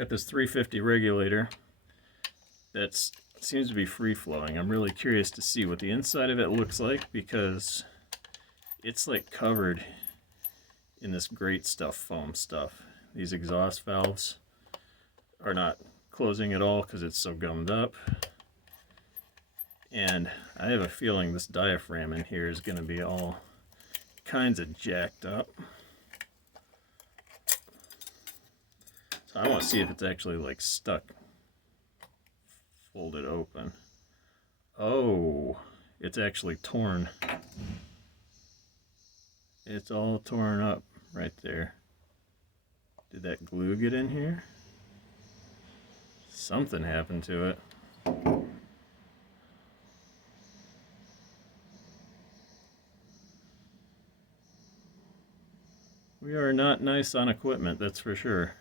Got this 350 regulator that seems to be free-flowing. I'm really curious to see what the inside of it looks like because it's like covered in this great stuff, foam stuff. These exhaust valves are not closing at all because it's so gummed up. And I have a feeling this diaphragm in here is going to be all kinds of jacked up. So I want to see if it's actually like stuck, folded open. Oh, it's actually torn. It's all torn up right there. Did that glue get in here? Something happened to it. We are not nice on equipment, that's for sure.